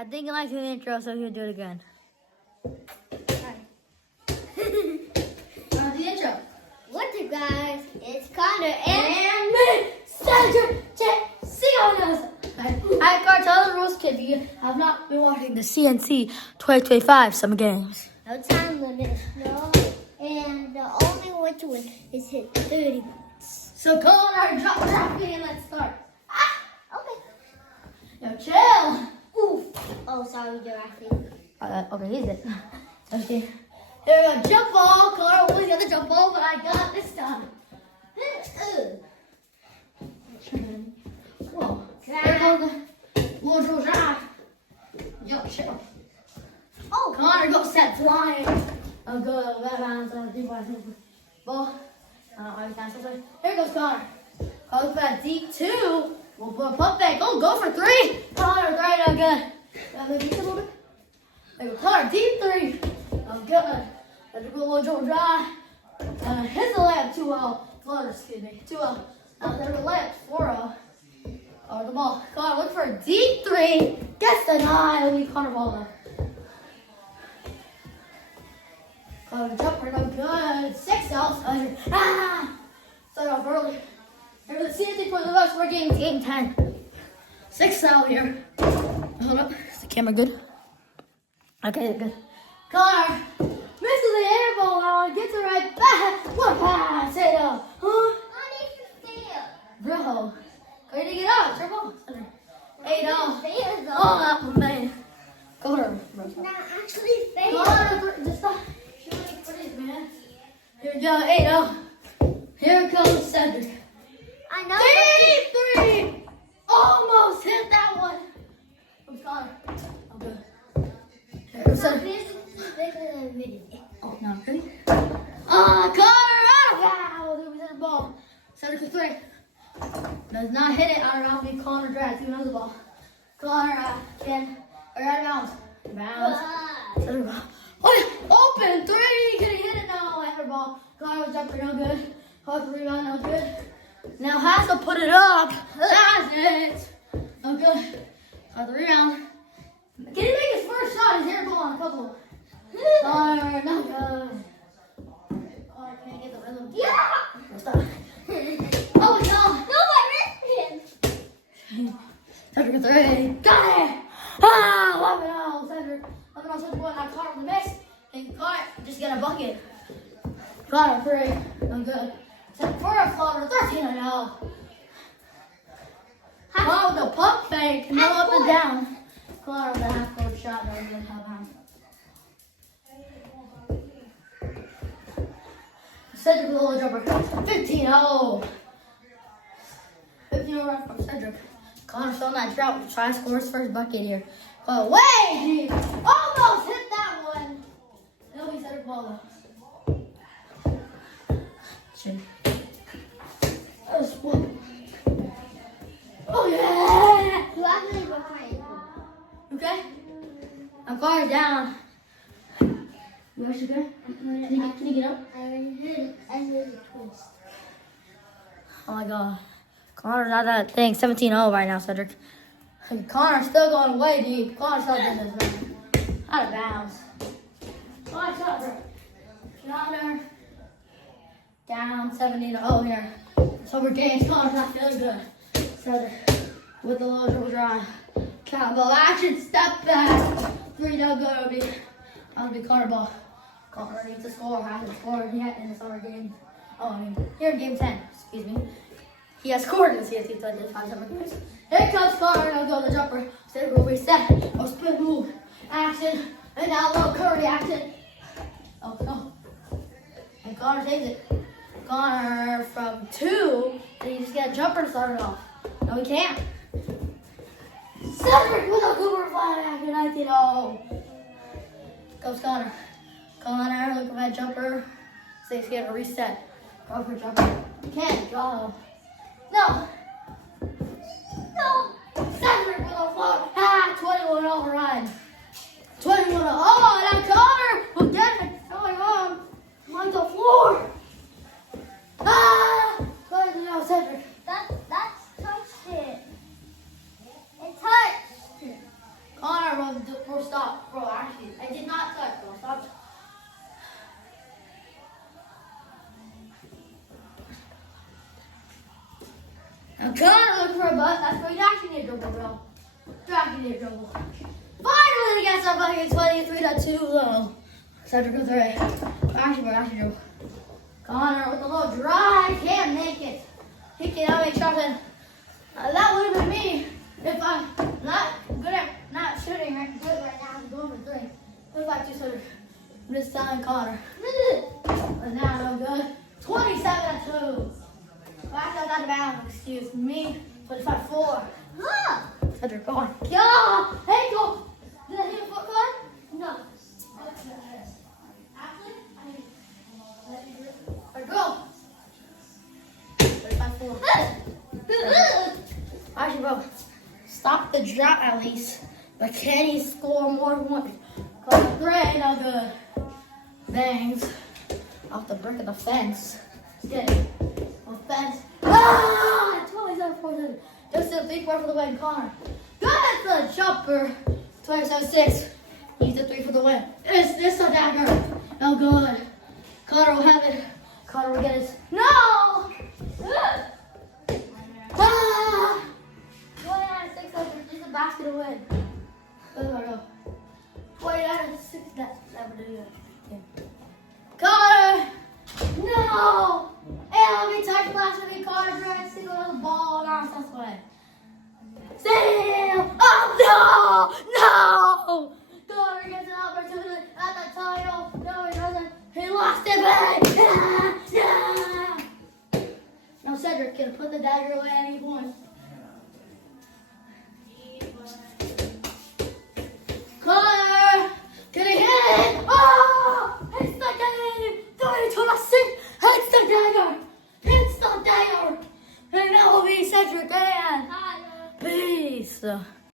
I think he likes the intro, so he'll do it again. The intro. What's up, guys? It's Connor and me, Cedric. See how it goes. Alright, Car, tell the rules, kid. You have not been watching the CNC 2025 summer games. No time limit, no. And the only way to win is hit 30 points. So Connor, drop me and let's start. Okay. Yo, chill. Oof. Oh, sorry, giraffe. Okay, he's it. Okay. Here we go. Jump ball. Connor always got the jump ball, but I got this time. Whoa. There goes the little giraffe. Yo, chill. Oh, Connor got set flying. Oh, good. That bounce. Ball. Here goes Connor. Connor for that deep two. We'll put a pump fake. Oh, go for three. Connor, great. Oh, good. Deep a little bit. There we go. Connor, deep three. Oh, good. Let it go, little drive. Hit the layup 2-0. Connor, excuse me. 2-0. There we go. Layup 4-0. Oh, the ball. Connor, look for a deep three. Gets the 9. It'll be Connor ball though. Connor, jumper, no good. 6-0. Start off early. Here the CNC for the rest. We're getting game 10. 6-0 here. Hold up. Is the camera good? Okay, good. Connor misses the air ball. I want to get to right back. What pass? Say no. Huh? Bro. Way to get up. It's your ball. 8-0. Oh, man. Connor. not actually fair. Connor, just stop shooting threes, man. Here we go. 8-0. Here comes Cedric. I know. Three! Almost hit that one. Who's Connor? I'm good. Here comes Cedric. Oh, no, I'm ready. Connor! Wow! There was the ball. Cedric for three. Does not hit it out of bounds. Connor drags. He knows the ball. Connor can. Or out of bounds. Bounds. Cedric ball. Oh, open three. Can he hit it? No. After ball. Connor was jumping. No good. Caught the rebound. No good. Now has to put it up. That's it. No good. Caught the rebound. Can he make his first shot? His air ball on a couple. Connor, not good. Connor can't get the rhythm. Yeah! Stop. Oh, no. No, I missed him. Cedric for three. Got it. 11-0. Cedric. 11-0. Cedric won. Now Connor with the miss. And Connor just got a bucket. Connor three. No good. Cedric for a floater. 13-0. Connor with the pump fake. No up and down. Connor with the half-court shot. No good. Half bounce. Cedric with a little jumper. 15-0. 15-0 run from Cedric. Connor still in that drought. Try to score his first bucket here. Way deep. Almost hit that one. It'll be Cedric ball though. Shit. That was one. Oh yeah. You actually broke my ankle. Okay? I'm far down. You actually good? Can you get up? I hit a twist. Oh my god. Connor's not that thing. 17-0 right now, Cedric. And Connor's still going way deep. Connor's still doing this man. Out of bounds. Watch out, bro. Connor. Down 17-0 here. So we're games. Connor's not feeling good. Cedric with the low dribble drive. Cowbell action. Step back. 3 no good. That'll be Connor ball. Connor needs to score. Hasn't scored yet in the summer game. Oh, I mean, here in game 10. Excuse me. He has scored in the CNC 25 summer games. Here comes Connor. Now go the jumper. Cedric will reset. Or spin move. Action. And now a little curry action. Oh, no. And Connor takes it. Connor from 2. And he just got a jumper to start it off. No, he can't. Cedric with a Cooper flat after 19-0. Goes Connor. Connor, look at that jumper. So he's going to reset. Go for jumper. Can't go. No. No. Cedric with a float. 21 overrun. 21. Oh, now Connor will get it. Oh my god. I'm on the floor. No, Cedric. That's touched it. It touched. Connor will I'm trying to look for a butt. That's where you actually need a dribble, bro. You actually need a dribble. Finally, against our fucking 23-2 though. Cedric with three. Actually, dribble. Connor with a little drive. Can't make it. He cannot make shots. That would have been me if I'm not good at not shooting right now. I'm going for three. Looks like you Cedric. I'm just telling Connor. But now I'm good. 27-2. Back out of bounds, excuse me. 25-4. Cedric going. Yeah! Hey, go! Did I hit a foot car? No. Actually, go. 35-4. Actually, bro, stop the drought at least. But can he score more than one? Cause the three, no good. Bangs off the brick of the fence. Get it. Offense. Ah! 27-4. Just a big one for the win, Connor. Good for the jumper. 27-6. Use the three for the win. Is this a dagger? Oh, good. Connor will have it. Connor will get it. No! Ah! 29-6. Use the basket to win. Where do I go? 29-6. That would do it. Connor! No! And we touched last week, Connor trying to single the ball and ours this way. Still! Oh no! No! Connor gets an opportunity at the title. No, he doesn't. He lost it back. Yeah! Now Cedric can put the dagger away at any point. Connor! Can he hit it? Oh! It's the game! 32-6! It's the dagger! It's the dagger! And that will be Cedric and peace!